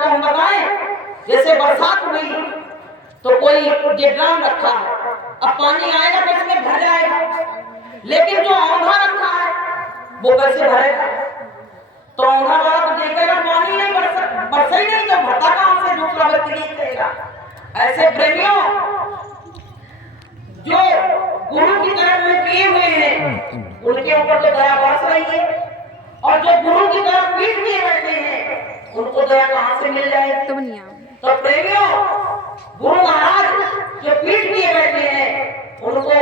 आपको हम बताएं, जैसे बरसात हुई तो कोई ये ड्राम रखा है, अब पानी आएगा तो इसमें भर जाएगा, लेकिन जो औंधा रखा है वो कैसे भरेगा? तो औंधा वाला तो देखेगा पानी नहीं बरसे ही नहीं, तो भरता कहां से दूसरा व्यक्ति नहीं करेगा। ऐसे प्रेमियों, जो गुरु की तरफ में किए हुए हैं उनके ऊपर तो दया बरस रही है, और जो गुरु की तरफ पीठ किए बैठे हैं उनको दया कहां से मिल जाएगी? तो प्रेमियों, गुरु महाराज जो पीठ किए बैठे हैं उनको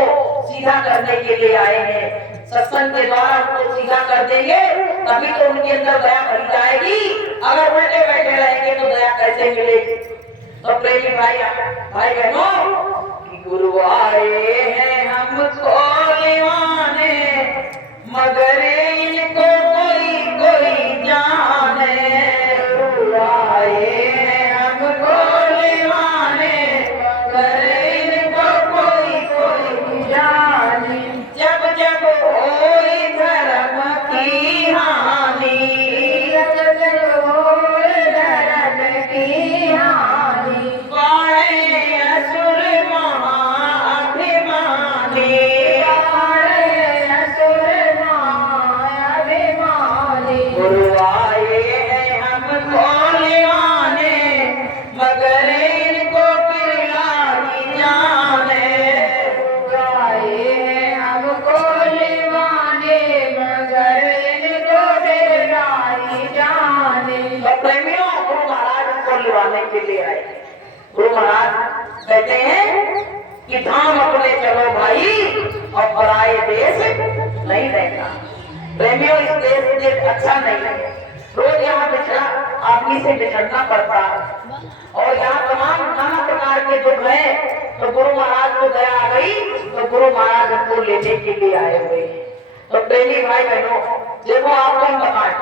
सीधा करने के लिए आए हैं। सत्संग के द्वारा उनको सीधा कर देंगे तभी तो उनके अंदर दया भरी जाएगी। अगर उल्टे बैठे रहेंगे तो दया कैसे मिलेगी? तो प्रेमी भाई बहनों, गुरु आए हैं हमको निभाने, मगर इनको कोई कोई जाने। गुरु आए हैं हमको निभाने, मगर इनको कोई कोई जाने। जब जब होई धर्म की हानि, जब जब होई धर्म की हानि, बाणे असुर महाअभिमानी, बाणे असुर महाअभिमानी। गुरु आए हैं हमको निभाने, मगर इनको पिलानी जाने। गुरु आए हैं हमको निभाने, मगर इनको पिलानी जाने। तो प्रेमियों, गुरु महाराज को निभाने के लिए आए। गुरु महाराज कहते हैं कि धाम अपने चलो भाई, और पराए देश नहीं रहना। प्रेमियों, इस देश में अच्छा नहीं है, रोज यहाँ बिछड़ा आदमी से बिछड़ना पड़ता है, और यहाँ तमाम नाना प्रकार के दुख हैं। तो गुरु महाराज को दया आ गई, तो गुरु महाराज हमको लेने के लिए आए हुए हैं। तो प्रेमी भाई बहनों, देखो आपको हम बताएं,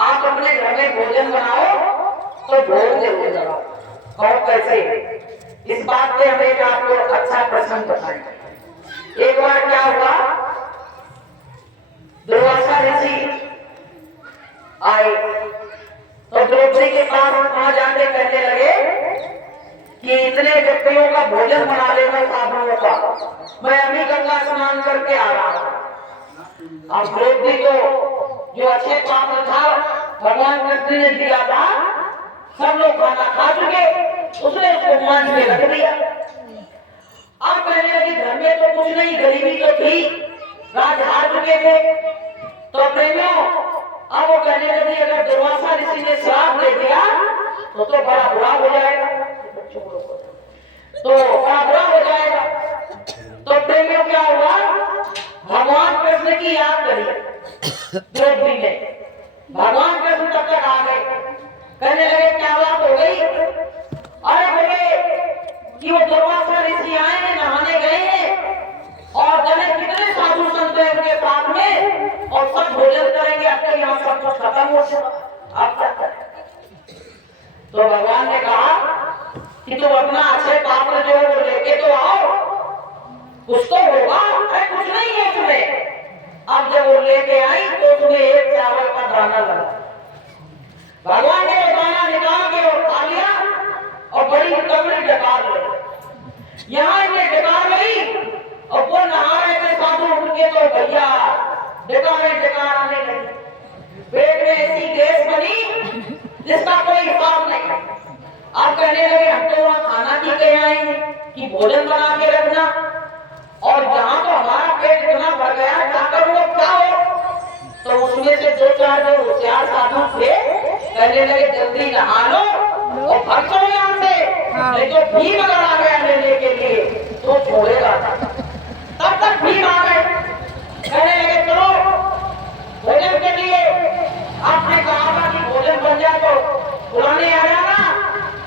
आप अपने घर में भोजन बनाओ तो भोग जरूर लगाओ। और कैसे? इस बात पे हम एक आपको अच्छा प्रसंग बताएंगे। एक बार क्या हुआ, दुर्वासा ऋषि आए तो द्रौपदी के पास वहां जाके कहने लगे कि इतने व्यक्तियों का भोजन बना लेना साधुओं का, मैं अभी गंगा स्नान करके आ रहा हूं। अब द्रौपदी को जो अच्छे पात्र था भगवान कृष्ण ने दिया था, सब लोग खाना खा चुके, उसने उसको मान के रख दिया। अब कहने लगी घर में तो कुछ नहीं, गरीबी तो थी, राज हार चुके थे। तो प्रेमियों, अब वो कहने लगी अगर दुर्वासा ऋषि ने श्राप दे दिया तो बड़ा बुरा हो जाएगा, तो बड़ा बुरा हो जाएगा। तो प्रेमियों क्या हुआ, भगवान कृष्ण की याद करी द्रौपदी ने। भगवान कृष्ण तब तक आ गए, कहने लगे क्या बात हो गई? अरे बोले कि वो दुर्वासा ऋषि आए हैं, नहाने गए हैं, और जाने कितने साधु संत हैं उनके साथ में, और सब भोजन करेंगे, अब तक यहाँ सब कुछ खत्म हो चुका, अब क्या करें? तो भगवान ने कहा कि तुम अपना अच्छे पात्र जो है वो लेके तो आओ, कुछ तो होगा। अरे कुछ नहीं है तुम्हें। अब जब वो लेके आई तो तुम्हें एक चावल का दाना लगा। भगवान ने वो दाना निकाल के और खा लिया, और बड़ी तगड़ी डकार लगी। यहाँ इतने डकार गई, और वो नहा रहे थे साधु उनके, तो भैया डकार आने लगी। पेट में ऐसी गैस बनी जिसका कोई हिसाब नहीं। अब कहने लगे हम तो वहां खाना पी के आए हैं कि भोजन बना के रखना, और जहां तो हमारा पेट इतना भर गया, क्या करूं क्या हो? तो उसमें से दो चार जो होशियार साधु थे कहने लगे जल्दी नहा लो और भाग चलो यहाँ से, नहीं तो भीम अगर आ गया लेने के लिए तो छोड़ेगा। तब तक भीम आ गए, कहने लगे चलो भोजन के लिए। आपने कहा था कि भोजन बन जाए तो बुलाने आ जाना,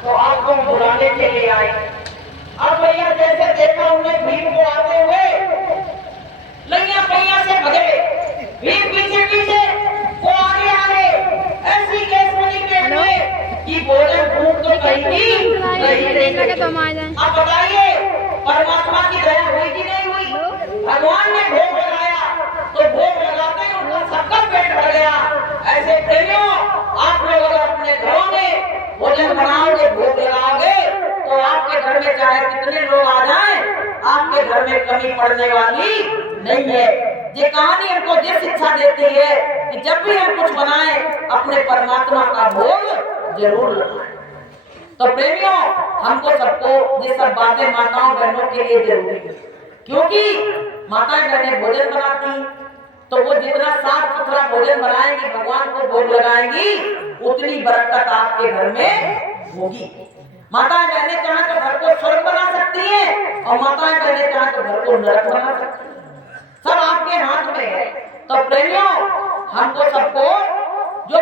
तो आपको बुलाने के लिए आए। अब भैया जैसे देखा उन्हें भीम को आते हुए, लैया पैया से भगे, भीम पीछे पीछे, वो आगे आगे, ऐसी गैस बनी पेट में कि भोजन भूख तो कहीं नहीं। अब बताइए परमात्मा की दया हुई घर में कमी पड़ने वाली नहीं है। ये कहानी हमको ये शिक्षा देती है कि जब भी हम कुछ बनाएं अपने परमात्मा का भोग जरूर लगाएं। तो प्रेमियों, हमको सबको ये सब बातें माताओं बहनों के लिए जरूरी है, क्योंकि माताएं बहनें भोजन बनाती तो वो जितना साफ सुथरा भोजन बनाएंगी, भगवान को भोग लगाएंगी, उतनी बरकत आपके घर में होगी। माताएं बहनें चाहे तो घर को स्वर्ग बना सकती हैं और माताएं बहनें चाहे तो घर को नरक बना सकती हैं। सब आपके हाथ में है। तो प्रेमियों, हमको सबको जो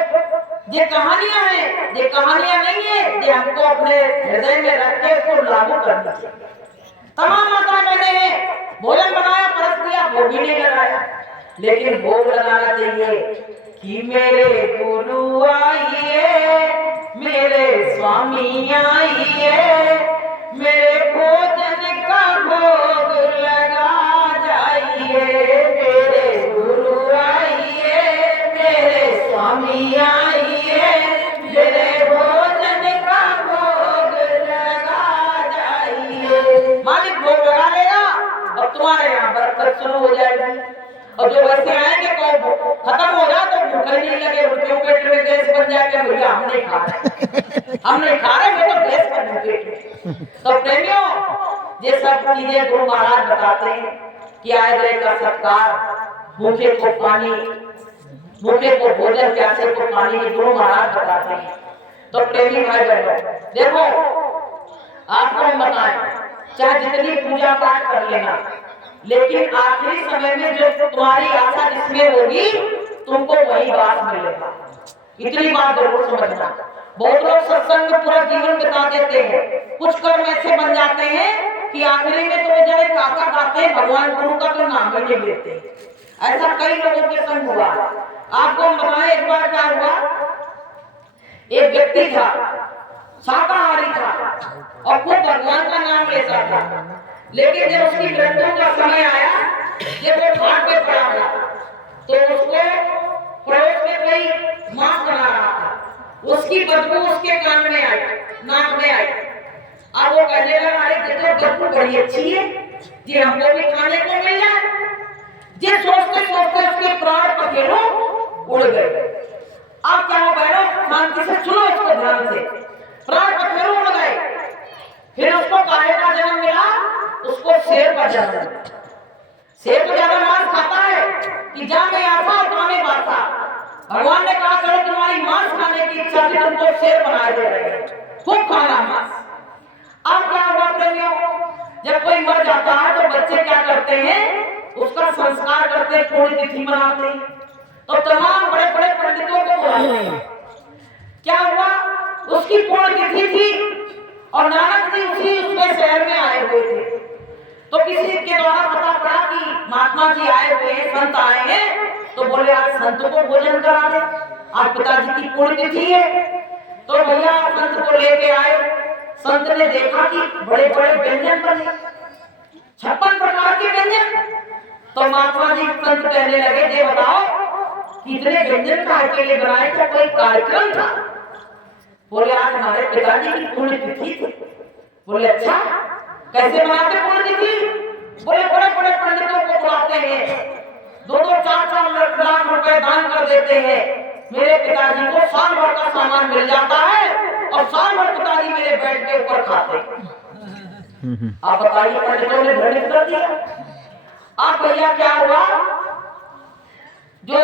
ये कहानियां हैं, ये कहानियां नहीं है, ये हमको अपने हृदय में रख के उसको लागू करना चाहिए। तमाम माताएं बहनें हैं, भोजन बनाया, परस दिया, भोग भी नहीं लगाया, लेकिन भोग लगाना चाहिए कि मेरे गुरु आइए, मेरे स्वामी आइए, मेरे भोजन का भोग लगा जाइए। मेरे गुरु आइए, मेरे स्वामी आइए, मेरे भोजन का भोग लगा जाइए। मालिक भोग लगा लेगा और तुम्हारे यहाँ बरकत शुरू हो जाएगी। और जो वैसे आएंगे तो खत्म हो जाए तो भूख नहीं लगे, उनके पेट में गैस बन जाएगा, भैया हम नहीं खा रहे, मैं तो गैस बन गई पेट में। तो प्रेमियों, ये सब चीजें गुरु महाराज बताते हैं कि आए गए का सत्कार, भूखे को पानी, भूखे को भोजन, प्यासे को पानी, ये गुरु महाराज बताते हैं। तो प्रेमी भाई बहनों, देखो आपको हम बताएं, चाहे जितनी पूजा पाठ कर लेना, लेकिन आखिरी समय में जो तुम्हारी आशा जिसमें होगी, तुमको वही बात मिलेगा। इतनी बात जरूर समझना। बहुत लोग सत्संग में पूरा जीवन बिता देते हैं, कुछ कर्म ऐसे बन जाते हैं कि आखिरी में तो वो जब काका गाते हैं, भगवान गुरु का तो नाम ही नहीं लेते। ऐसा कई लोगों के संग हुआ। आपको हम बताएं, एक बार क्या हुआ, एक व्यक्ति था, शाकाहारी था और खूब भगवान का नाम लेता था, लेकिन जब उसकी मृत्यु का समय आया, जब वो घाट पे पड़ा था, तो उसको पड़ोस में कोई मांस बना रहा था, उसकी बदबू उसके कान में आई, नाक में आई। अब वो कहने लगा, अरे ये तो बदबू बड़ी अच्छी है, ये हमको भी खाने को मिल जाए। ये सोचते सोचते उसके प्राण पखेरु उड़ गए। अब क्या हो बहनों, शांति से सुनो इसको ध्यान से। प्राण पखेरु उड़ गए, फिर उसको काहे का जन्म मिला, उसको शेर का जन्म मिला। शेर तो ज्यादा मांस खाता है कि जा में आसा और कामे बासा। भगवान ने कहा, चलो तुम्हारी मांस खाने की इच्छा थी, तुमको शेर बना दे रहे हैं, खूब खाना मांस। अब क्या हुआ प्रेमियों, जब कोई मर जाता है तो बच्चे क्या करते हैं, उसका संस्कार करते हैं, पुण्य तिथि मनाते हैं, तो तमाम बड़े बड़े पंडितों को बुलाते हैं। क्या हुआ, उसकी पुण्य तिथि थी और नानक जी उसी उसके शहर में आए हुए थे। तो किसी के द्वारा पता पड़ा कि महात्मा जी आए हुए हैं, संत आए हैं, तो बोले आज संत को भोजन करा दे, आज पिताजी की पुण्य तिथि है। तो भैया संत को लेके आए। संत ने देखा कि बड़े बड़े व्यंजन बने, 56 प्रकार के व्यंजन। तो महात्मा जी संत कहने लगे, ये बताओ कितने व्यंजन काहे के लिए बनाए थे, कोई कार्यक्रम था? बोले आज हमारे पिताजी की पुण्य तिथि थी। बोले अच्छा, कैसे मनाते पुण्य तिथि? बोले बड़े बड़े पंडितों को बुलाते हैं, 2-2, 4-4 लाख रुपए दान कर देते हैं, मेरे पिताजी को साल भर का सामान मिल जाता है और साल भर पिताजी मेरे बेड के ऊपर खाते। आप बताइए, पंडितों ने भ्रमित कर दिया। अब भैया क्या हुआ, जो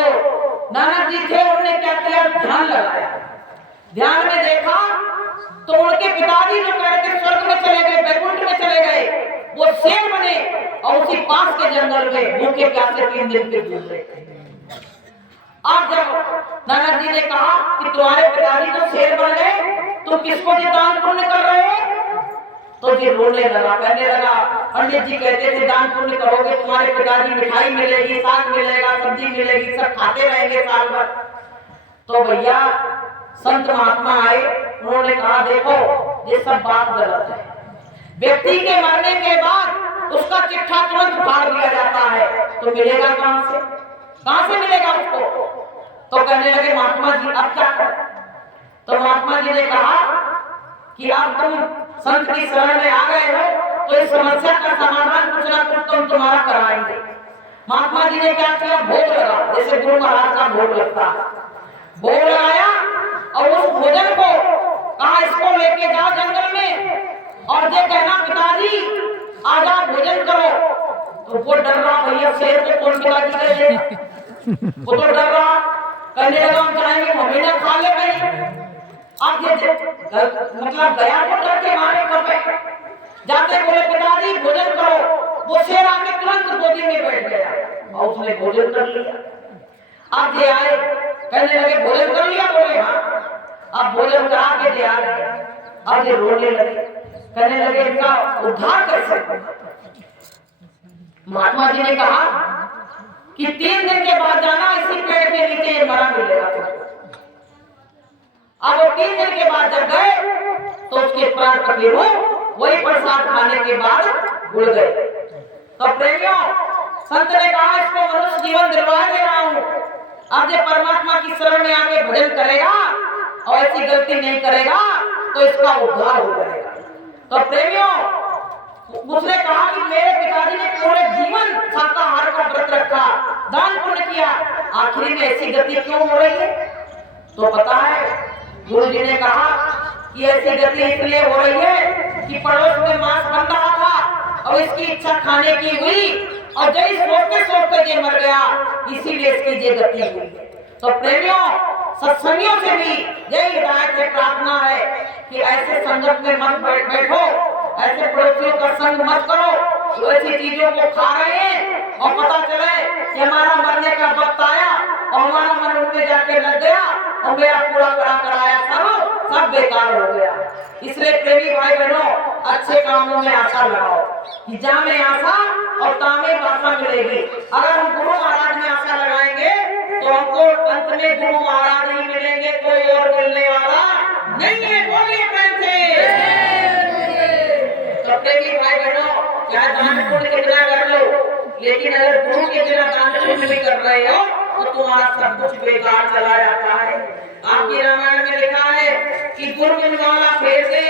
नानक जी थे उन्होंने क्या किया, ध्यान लगाया। ध्यान में देखा तो उनके पिताजी जो कह रहे थे स्वर्ग में चले गए, वैकुंठ में चले गए, वो शेर बने और उसी पास के जंगल में भूखे प्यासे 3 दिन के गुजरे। अब जब नानक जी ने कहा कि तुम्हारे पिताजी तो शेर बन गए, तुम किसको दान पुण्य कर रहे हो? तो जी रोने लगा, कहने लगा, पंडित जी कहते थे दान पुण्य करोगे, तुम्हारे पिताजी मिठाई मिलेगी, साग मिलेगा, सब्जी मिलेगी, सब खाते रहेंगे साल भर। तो भैया संत महात्मा आए, उन्होंने कहा देखो ये सब बात गलत है। व्यक्ति के मरने के बाद उसका चिट्ठा तुरंत फाड़ दिया जाता है, तो मिलेगा कहां से मिलेगा उसको? तो कहने लगे महात्मा जी अब क्या करें? तो महात्मा जी ने कहा कि अब तुम संत की शरण में आ गए हो तो इस समस्या का समाधान कुछ ना कुछ तो तुम्हारा कराएंगे। महात्मा जी ने क्या किया, भोग लगा, जैसे गुरु महाराज का भोग लगता, भोग लगाया और उस भोजन को कहा इसको लेके जाओ जंगल में और ये कहना पिताजी आज आप भोजन करो। तो वो डर रहा, भैया शेर को कौन पिताजी कहे, वो तो डर रहा, कहने लगा हम जाएंगे मम्मी ने खा ले गई। अब ये मतलब गया तो डर के मारे कर जाते बोले पिताजी भोजन करो। वो शेर आके तुरंत गोदी में बैठ गया और उसने भोजन कर लिया। अब ये आए कहने लगे भोजन कर लिया, बोले हाँ। अब भोजन करा के ले आ गए, अब ये रोने लगे, कहने लगे इनका उद्धार कैसे। महात्मा जी ने कहा कि 3 दिन के बाद जाना, इसी पेड़ के नीचे ये मरा मिलेगा। अब वो 3 दिन के बाद जब गए तो उसके प्राण पखेरु वही प्रसाद खाने के बाद उड़ गए। तो प्रेमियों, संत ने कहा इसको मनुष्य जीवन दिलवा दे रहा हूं, अब जब परमात्मा की शरण में आके भजन करेगा और ऐसी गलती नहीं करेगा तो इसका उद्धार हो जाएगा। तो प्रेमियों, उसने कहा कि मेरे पिताजी ने पूरे जीवन शाकाहार का व्रत रखा, दान पुण्य किया, आखिरी में ऐसी गति क्यों हो रही है। तो पता है गुरु जी ने कहा कि ऐसी गति इसलिए हो रही है कि पड़ोस में मांस बन रहा था और इसकी इच्छा खाने की हुई और जब सोचते सोचते ये मर गया, इसीलिए इसकी ये गति हुई। तो प्रेमियों, सत्संगियों से भी यही हिदायत है, प्रार्थना है कि ऐसे संगत में मत बैठो, ऐसे पड़ोसियों का संग मत करो जो ऐसी चीजों को खा रहे हैं और पता चले कि हमारा मरने का वक्त आया और हमारा मन उनमें जाके लग गया और मेरा पूरा कराया सब बेकार हो गया। इसलिए प्रेमी भाई बहनों, अच्छे कामों में आशा लगाओ कि जहाँ में आशा और तामे आशा मिलेगी। अगर हम गुरु महाराज में आशा लगाएंगे तो हमको अंत में गुरु महाराज ही मिलेंगे, कोई और मिलने वाला नहीं है। बोलिए प्रेम से। तो प्रेमी भाई बहनों, चाहे दान पुण्य कितना कर लो, लेकिन अगर गुरु के बिना दान पुण्य भी कर रहे हो तो तुम्हारा सब कुछ बेकार चला जाता है। आपकी रामायण में लिखा है कि गुरु वाला फेर दे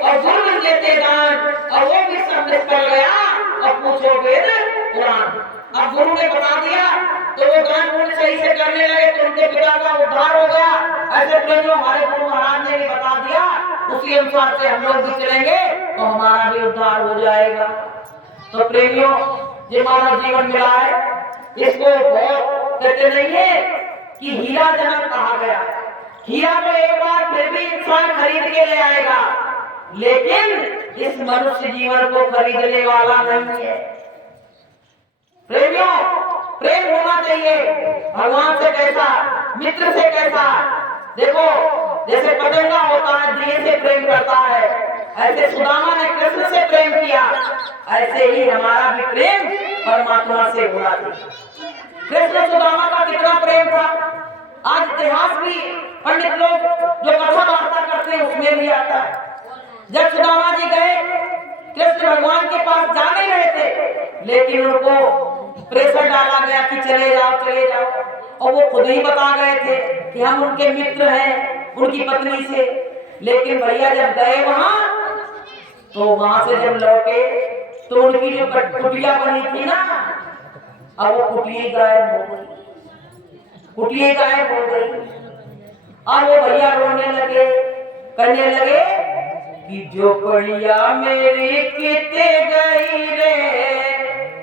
और गुरु देते दान और वो भी सब निष्फल गया और पूछो वेद पुराण। अब गुरु ने बता दिया तो वो दान पुण्य सही से करने लगे तो उनके पिता का उद्धार हो गया। ऐसे प्रेमियों, हमारे गुरु महाराज ने भी बता दिया, उसी अनुसार से हम लोग भी चलेंगे तो हमारा भी उद्धार हो जाएगा। तो प्रेमियों, ये मानव जीवन मिला है, इसको बहुत कहते नहीं है कि हीरा जनक कहा गया। हीरा तो एक बार फिर भी इंसान खरीद के ले आएगा, लेकिन इस मनुष्य जीवन को खरीदने वाला नहीं है। प्रेमियों, प्रेम होना चाहिए, भगवान से कैसा, मित्र से कैसा। देखो, जैसे पतंगा होता है दिए से प्रेम करता है, ऐसे सुदामा ने कृष्ण से प्रेम किया, ऐसे ही हमारा भी प्रेम परमात्मा से होना चाहिए। कृष्ण सुदामा का कितना प्रेम था, आज इतिहास भी पंडित लोग जो कथा वार्ता करते हैं उसमें भी आता है। जब सुदामा जी गए, कृष्ण भगवान के पास जा नहीं रहे थे, लेकिन उनको प्रेशर डाला गया कि चले जाओ चले जाओ, और वो खुद ही बता गए थे कि हम उनके मित्र हैं उनकी पत्नी से। लेकिन भैया जब गए वहां तो वहां से जब लौटे तो उनकी जो कुटिया बनी थी ना, अब वो कुटिया गायब हो गई, कुटिया गायब हो गई। और वो भैया रोने लगे, कहने लगे कि झोपड़िया मेरी किते गई रे,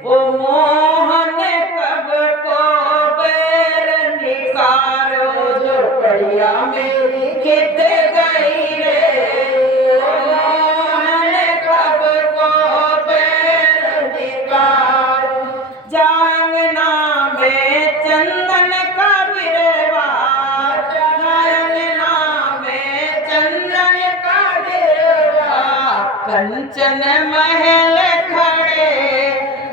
वो मोहन कब को बैर निकारो, झोपड़िया मेरी किते गई रे, वो मोहन कब को बैर निकारो, जांगना में चंदन का बिरवा, कंचन महल खड़े,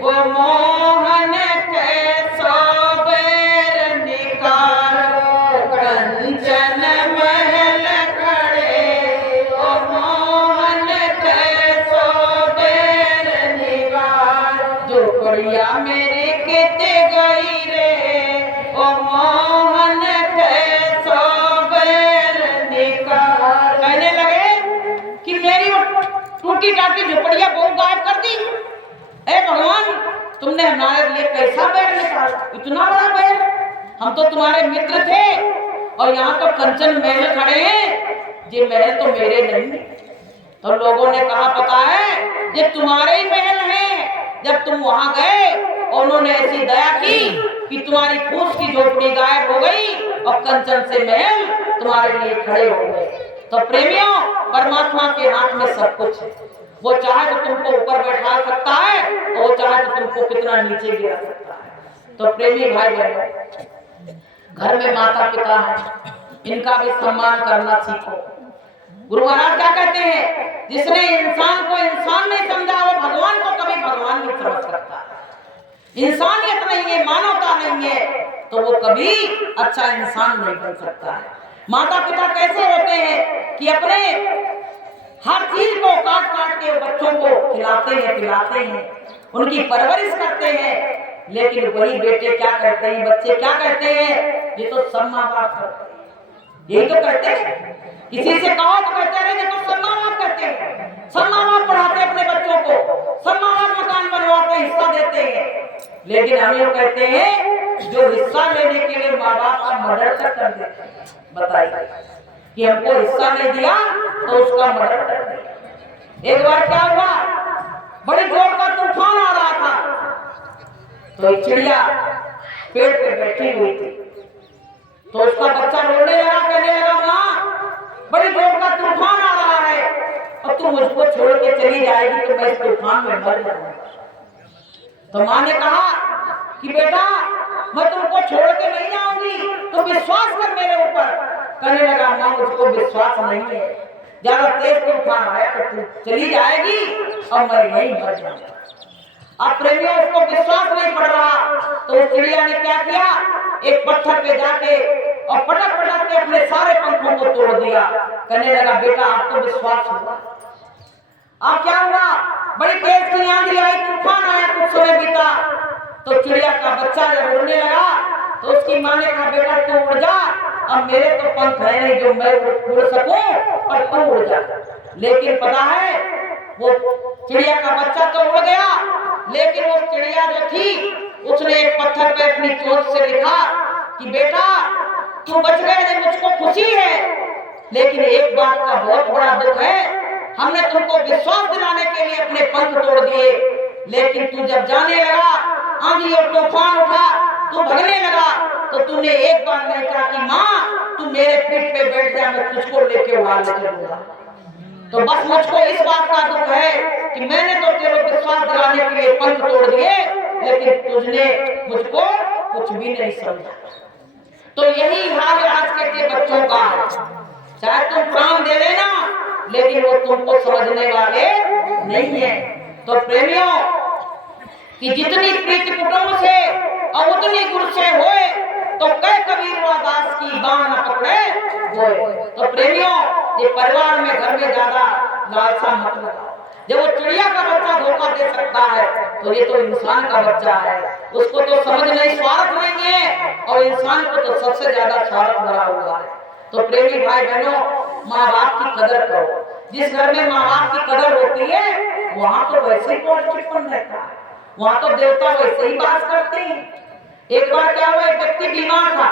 वो मोहन के सोबेर निकालो, कंचन महल खड़े, वो मोहन के सोबेर निकालो, झोपड़िया मेरी किते गई रे, वो मोहन के सोबेर निकालो। कहने लगे कि मेरी टूटी टाटी झोपड़िया बहुत गायब कर दी, तुमने हमारे लिए कैसा बैग निकाला, इतना बड़ा बैग? हम तो तुम्हारे मित्र थे और यहाँ तो कंचन महल खड़े हैं, ये महल तो मेरे नहीं। तो लोगों ने कहा पता है ये तुम्हारे ही महल हैं। जब तुम वहां गए और उन्होंने ऐसी दया की कि तुम्हारी फूस की झोपड़ी गायब हो गई और कंचन से महल तुम्हारे लिए खड़े हो गए। तो प्रेमियों, परमात्मा के हाथ में सब कुछ है। वो चाहे तो तुमको ऊपर बैठा सकता है और वो चाहे तो तुमको कितना नीचे गिरा सकता है। तो प्रेमी भाई बहनों, घर में माता पिता है, इनका भी सम्मान करना सीखो। गुरु महाराज क्या कहते हैं, जिसने इंसान को इंसान नहीं समझा वो भगवान को कभी भगवान नहीं समझ सकता। इंसानियत नहीं है, मानवता नहीं है, तो वो कभी अच्छा इंसान नहीं बन सकता है। माता पिता कैसे होते हैं कि अपने हर चीज को काट काट के बच्चों को खिलाते हैं, पिलाते हैं, उनकी परवरिश करते हैं। लेकिन वही बेटे क्या कहते हैं, बच्चे क्या कहते हैं, ये तो सब माँ बाप करते हैं, यही तो कहते हैं। किसी से कहो तो कहते हैं ये तो सब माँ बाप करते हैं, सब माँ बाप पढ़ाते हैं अपने बच्चों को, सब माँ बाप मकान बनवाते हैं, हिस्सा देते हैं। लेकिन हम लोग कहते हैं जो हिस्सा लेने के लिए माँ बाप का मर्डर तक कर देते हैं। बताइए कि हमको हिस्सा नहीं दिया तो उसका मर्डर कर दिया। एक बार क्या हुआ, बड़ी जोर का तूफान आ रहा था, तो चिड़िया पेड़ पे बैठी हुई थी, तो उसका बच्चा रोने लगा, कहने लगा माँ बड़ी जोर का तूफान आ रहा है और तुम मुझको छोड़ के चली जाएगी तो मैं इस तूफान में मर जाऊंगा। तो माँ ने कहा कि बेटा मैं तुमको छोड़ के नहीं आऊंगी, तो विश्वास कर मेरे ऊपर। कहने लगा माँ मुझको विश्वास नहीं है, ज्यादा तेज तूफान आया तो तू चली जाएगी और मैं यहीं मर जाऊंगा। अब प्रेमियों उसको विश्वास नहीं पड़ रहा, तो उस चिड़िया ने क्या किया, एक पत्थर पे जाके और पटक पटक के अपने सारे पंखों को तोड़ दिया। कहने लगा बेटा आपको विश्वास हुआ। अब क्या हुआ, बड़ी तेज की आंधी आई, तूफान आया, कुछ समय बीता, तो चिड़िया का बच्चा जब उड़ने लगा तो उसकी माँ ने कहा बेटा तू उड़ जा, अब मेरे तो पंख है नहीं जो मैं उड़ सकूं, और तू उड़ जा। लेकिन पता है वो चिड़िया का बच्चा तो उड़ गया, लेकिन वो चिड़िया जो थी उसने एक पत्थर पे अपनी चोंच से लिखा कि बेटा तू बच गए, मुझको खुशी है, लेकिन एक बात का बहुत बड़ा दुख है, हमने तुमको विश्वास दिलाने के लिए अपने पंख तोड़ दिए, लेकिन तू जब जाने लगा, आंधी और तूफान उठा, तू भगने लगा, तो तूने एक बार नहीं कहा कि माँ तू मेरे पीठ पे बैठ जा, मैं तुझको लेके उड़ा ले चलूंगा। तो बस मुझको इस बात का दुख है कि मैंने तो तेरे विश्वास दिलाने के लिए पंख तोड़ दिए, लेकिन तुझने मुझको कुछ भी नहीं समझा। तो यही हाल आज के बच्चों का है, चाहे तुम प्राण दे लेना, लेकिन वो तुमको समझने वाले नहीं है। तो प्रेमियों कि जितनी प्रीति कुटुंब से और उतनी गुरु से होए, तो कह कबीर दास की बाण न पकड़े होए। तो प्रेमियों ये परिवार में घर में ज्यादा लालसा मत लगाओ। जब वो चिड़िया का बच्चा धोखा दे सकता है तो ये तो इंसान का बच्चा है, उसको तो समझ नहीं, स्वार्थ नहीं है, और इंसान को तो सबसे ज्यादा स्वार्थ भरा हुआ है। तो प्रेमी भाई बहनों, माँ बाप की कदर करो। जिस घर में माँ बाप की कदर होती है वहाँ तो वैसे ही पौष्टिकपन रहता है, वहाँ तो देवता वैसे ही बात करते हैं। एक बार क्या हुआ, एक व्यक्ति बीमार था,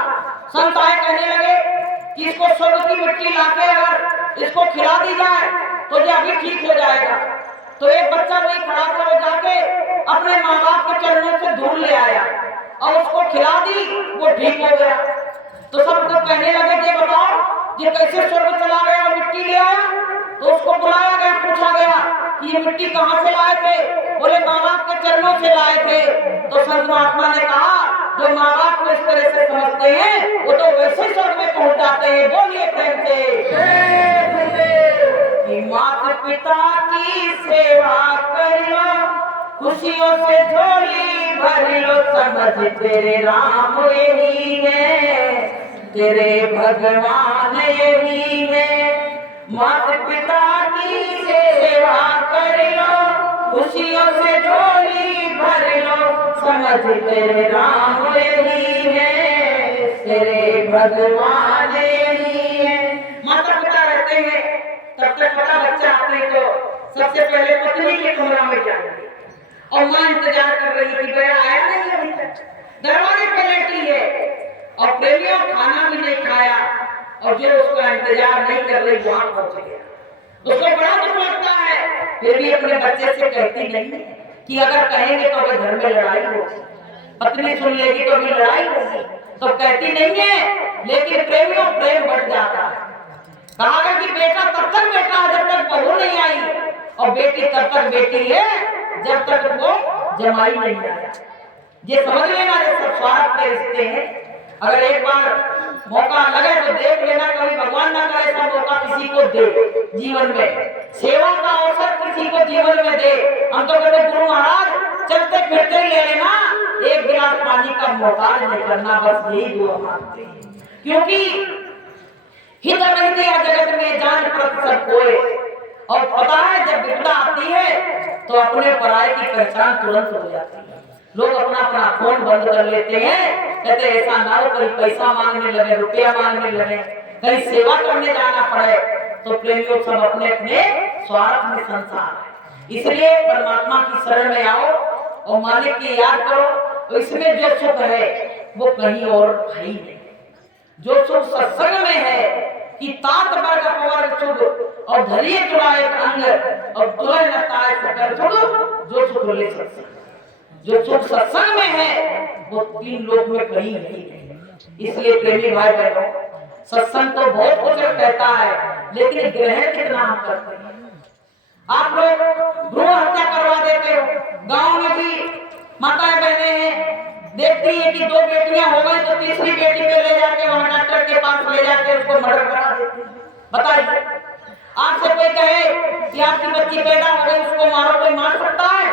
संत आए कहने लगे कि इसको स्वर्ग की मिट्टी लाके अगर इसको खिला दी जाए तो ये अभी ठीक हो जाएगा। तो एक बच्चा वही खड़ा था, वो जाके अपने माँ बाप के चरणों से धूल ले आया और उसको खिला दी, वो ठीक हो गया। तो सब लोग कहने लगे ये बताओ ये कैसे स्वर्ग चला गया और मिट्टी ले आया? तो उसको बुलाया गया, पूछा गया कि ये मिट्टी कहाँ से लाए थे? बोले माँ बाप के चरणों से लाए थे। तो संत महात्मा ने कहा जो माँ बाप को इस तरह से समझते हैं वो तो वैसे स्वर्ग में पहुंच जाते हैं। बोलिए प्रेम से कि माता पिता की सेवा करो, खुशियों से झोली भर लो, समझ तेरे राम यही है, तेरे भगवान यही है। माता पिता की सेवा कर लो, खुशियों से झोली भर लो, समझ तेरे राम यही है, तेरे भगवान यही है। माता पिता रहते हैं तब तक बड़ा बच्चा अपने को सबसे पहले पत्नी के कमरा में जाएंगे और माँ इंतजार कर रही थी, गया और जो उसका इंतजार नहीं कर रही वहां पहुंच गया, उसको बड़ा दुख लगता है, फिर भी अपने बच्चे से कहती नहीं है कि अगर कहेंगे तो घर में लड़ाई होगी, पत्नी सुन लेगी तो भी लड़ाई होगी, तो कहती नहीं है। लेकिन प्रेमियों प्रेम बढ़ जाता है। कहा गया कि बेटा तब तक बेटा है जब तक बहू नहीं आई, और बेटी तब तक बेटी है जब तक वो जमाई नहीं आया। ये समझ लेना, ये सब स्वार्थ के रिश्ते हैं। अगर एक बार मौका लगे तो देख लेना, कभी भगवान ना करे सब मौका किसी को दे जीवन में, सेवा का अवसर किसी को जीवन में दे। हम तो कहते गुरु महाराज चलते फिरते ले लेना, एक गिलास पानी का मोहताज नहीं करना, बस यही दुआ मांगते हैं। क्योंकि हित रहते हैं जगत में जान प्रत सब कोई, और पता है जब विपदा आती है तो अपने पराये की पहचान तुरंत हो जाती है। लोग अपना अपना फोन बंद कर लेते हैं, कहते ऐसा ना हो कहीं पैसा मांगने लगे, रुपया मांगने लगे, कहीं सेवा करने जाना पड़े। तो प्रेमियों सब अपने अपने स्वार्थ में संसार है। इसलिए परमात्मा की शरण में आओ और मालिक की याद करो, तो इसमें जो सुख है वो कहीं और है ही नहीं। जो सुख सत्संग में है कि तात वर्ग अपवर्ग सुख और धरिए तुला एक अंग और तुले न ताए सकल सुख, जो सुख ले सत्संग, जो सुख सत्संग में है वो तीन लोक में कहीं नहीं। इसलिए प्रेमी भाई बहनों, सत्संग तो बहुत कुछ कहता है, लेकिन ग्रहण कितना हम करते हैं। आप लोग भ्रूण हत्या करवा देते हो, गांव में भी माताएं बहनें हैं, देखती है कि दो बेटियां हो गई तो तीसरी बेटी पे ले जाके वहां डॉक्टर के पास ले जाके उसको मर्डर करा देती है। बताइए, आपसे कोई कहे कि आपकी बच्ची पैदा हो गई उसको मारो, कोई मार सकता है?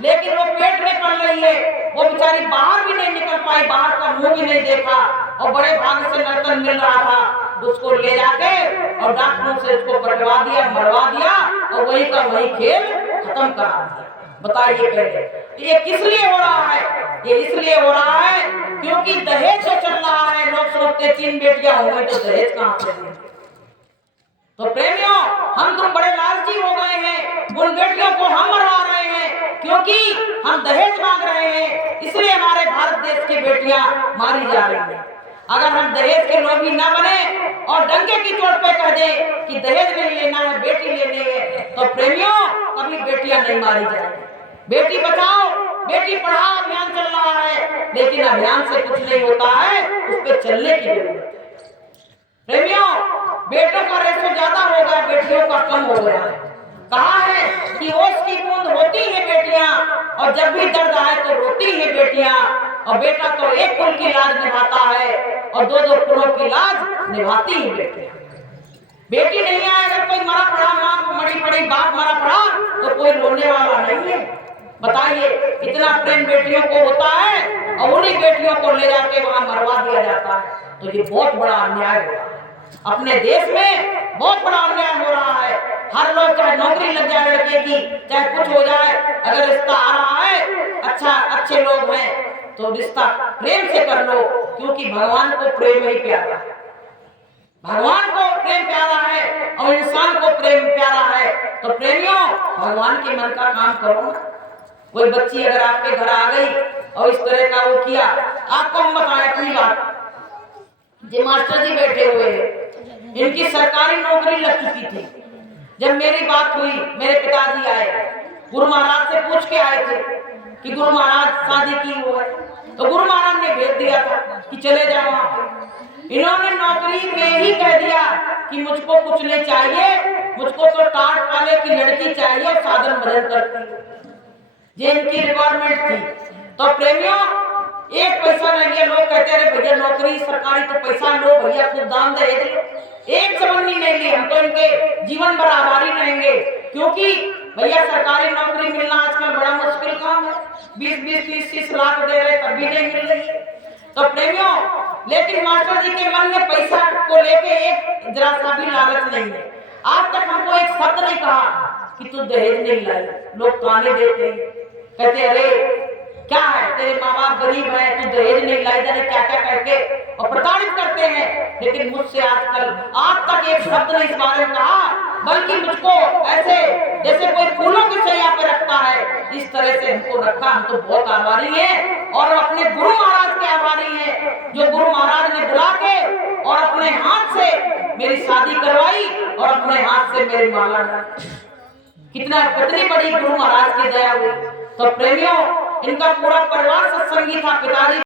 लेकिन वो पेट में पल रही है, वो बेचारी बाहर भी नहीं निकल पाई, बाहर का मुंह भी नहीं देखा, और बड़े भाग से नर्तन मिल रहा था, उसको ले जाके और डॉक्टरों से उसको कटवा दिया, मरवा दिया, और वही का वही खेल खत्म करा दिया। बताइए पहले ये किस लिए हो रहा है? ये इसलिए हो रहा है क्योंकि दहेज जो चल रहा है, लोग सोचते 3 बेटियां हो गई तो दहेज कहां से देंगे। तो प्रेमियों, हम तुम बड़े लालची हो गए हैं, उन बेटियों को हम मरवा रहे हैं क्योंकि हम दहेज मांग रहे हैं, इसलिए हमारे भारत देश की बेटियां मारी जा रही हैं। अगर हम दहेज के लोभी न बने और डंके की चोट पे कह दे कि दहेज नहीं लेना है, बेटी लेनी है, तो प्रेमियों कभी बेटियां नहीं मारी जाएंगी। बेटी बचाओ बेटी पढ़ाओ अभियान चल रहा है, लेकिन अभियान से कुछ नहीं होता है, उस पर चलने की जरूरत है। प्रेमियों, बेटों का रेशो ज्यादा हो गया, बेटियों का कम हो गया है। कहा है कि ओस की बूंद होती है बेटियां, और जब भी दर्द आए तो रोती है बेटियां, और बेटा तो एक कुल की लाज निभाता है और 2-2 कुलों की लाज निभाती है बेटियां। बेटी नहीं आए, अगर कोई मरा पड़ा, मां मरी पड़ी, बाप मरा पड़ा, तो कोई रोने वाला नहीं है। बताइए, इतना प्रेम बेटियों को होता है और उन्हीं बेटियों को ले जाके वहां मरवा दिया जाता है, तो ये बहुत बड़ा अन्याय हो रहा है। अपने देश में बहुत बड़ा अन्याय हो रहा है। हर लोग चाहे नौकरी लग जाए लड़के की, चाहे कुछ हो जाए, अगर रिश्ता आ रहा है, अच्छा अच्छे लोग हैं तो रिश्ता प्रेम से कर लो, क्योंकि भगवान को प्रेम ही प्यारा है। भगवान को प्रेम प्यारा है और इंसान को प्रेम प्यारा है। तो प्रेमियों, भगवान के मन का काम करो। कोई बच्ची अगर आपके घर आ गई और इस तरह का वो किया, आपको हम बताएं अपनी बात। जी मास्टर जी बैठे हुए हैं, इनकी सरकारी नौकरी लग चुकी थी। जब मेरी बात हुई, मेरे पिताजी आए, गुरु महाराज से पूछ के आए थे कि गुरु महाराज शादी की हुआ है, तो गुरु महाराज ने भेज दिया था कि चले जाओ वहां पे। इन्होंने नौकरी में ही कह दिया कि मुझको कुछ नहीं चाहिए, मुझको तो टाट वाले की लड़की चाहिए और साधन भजन करती, ये इनकी रिक्वायरमेंट थी। तो प्रेमियों, एक पैसा नहीं लिया। लोग कहते हैं भैया नौकरी सरकारी तो पैसा लो भैया, खूब दाम दहेज लो, एक चवन्नी नहीं ली। हम तो इनके जीवन भर आभारी रहेंगे, क्योंकि भैया सरकारी नौकरी मिलना आजकल बड़ा मुश्किल काम है। 20-20, 30-30 लाख दे रहे तब भी नहीं मिल रही है। तो प्रेमियों, लेकिन मास्टर जी के मन में पैसा को लेके एक जरा सा भी लालच नहीं है। आज तक हमको एक शब्द नहीं कहा कि तू दहेज नहीं लाई। लोग ताने देते हैं, कहते अरे क्या है तेरे माँ बाप गरीब है, तू दहेज नहीं लाई, जाने क्या क्या करके और प्रताड़ित करते हैं। लेकिन मुझसे आजकल आज तक एक शब्द नहीं इस बारे में कहा, बल्कि मुझको ऐसे जैसे कोई फूलों की सैया पे रखता है, इस तरह से हमको रखा। हम तो बहुत आभारी हैं और अपने गुरु महाराज के आभारी हैं, जो गुरु महाराज ने बुला के और अपने हाथ से मेरी शादी करवाई और अपने हाथ से मेरी माला कितना कितनी बड़ी गुरु महाराज की दया हुई। तो प्रेमियों, इनका पूरा परिवार सत्संगी था। पिताजी